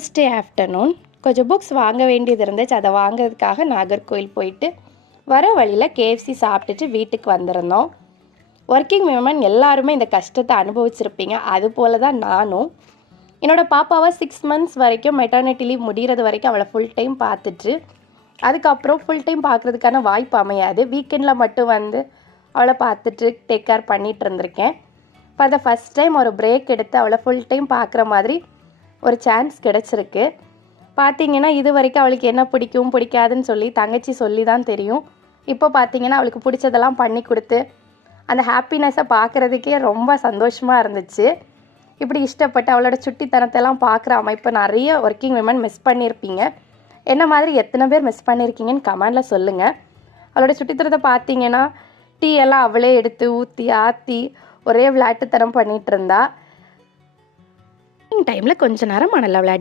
Tuesday afternoon கொஞ்சம் books வாங்க வேண்டியது இருந்துச்சு. அதை வாங்கிறதுக்காக நாகர்கோவில் போயிட்டு வர வழியில் கேஎஃப்சி சாப்பிட்டுட்டு வீட்டுக்கு வந்திருந்தோம். ஒர்க்கிங் விமன் எல்லாருமே இந்த கஷ்டத்தை அனுபவிச்சிருப்பீங்க. அது போல தான் நானும். என்னோடய பாப்பாவை 6 months வரைக்கும் மெட்டர்னிட்டி லீவ் முடிகிறது வரைக்கும் அவளை ஃபுல் டைம் பார்த்துட்டு அதுக்கப்புறம் ஃபுல் டைம் பார்க்குறதுக்கான வாய்ப்பு அமையாது. வீக்கெண்டில் மட்டும் வந்து அவளை பார்த்துட்டு டேக் கேர் பண்ணிகிட்டு இருந்திருக்கேன். ஃபார் த ஃபஸ்ட் டைம் ஒரு பிரேக் எடுத்து அவளை ஃபுல் டைம் பார்க்குற மாதிரி ஒரு சான்ஸ் கிடச்சிருக்கு. பார்த்திங்கன்னா இது வரைக்கும் அவளுக்கு என்ன பிடிக்கும் பிடிக்காதுன்னு சொல்லி தங்கச்சி சொல்லி தான் தெரியும். இப்போ பார்த்திங்கன்னா அவளுக்கு பிடிச்சதெல்லாம் பண்ணி கொடுத்து அந்த ஹாப்பினஸை பார்க்குறதுக்கே ரொம்ப சந்தோஷமாக இருந்துச்சு. இப்படி இஷ்டப்பட்டு அவளோட சுட்டித்தனத்தெல்லாம் பார்க்குற அமைப்பை நிறைய ஒர்க்கிங் விமன் மிஸ் பண்ணியிருப்பீங்க. என்ன மாதிரி எத்தனை பேர் மிஸ் பண்ணியிருக்கீங்கன்னு கமெண்டில் சொல்லுங்கள். அவளோட சுட்டித்தனத்தை பார்த்திங்கன்னா டீ எல்லாம் அவளே எடுத்து ஊற்றி ஆற்றி ஒரே விளையாட்டுத்தனம் பண்ணிகிட்டு இருந்தா. டைமில் கொஞ்ச நேரம் மணலில் விளையாடி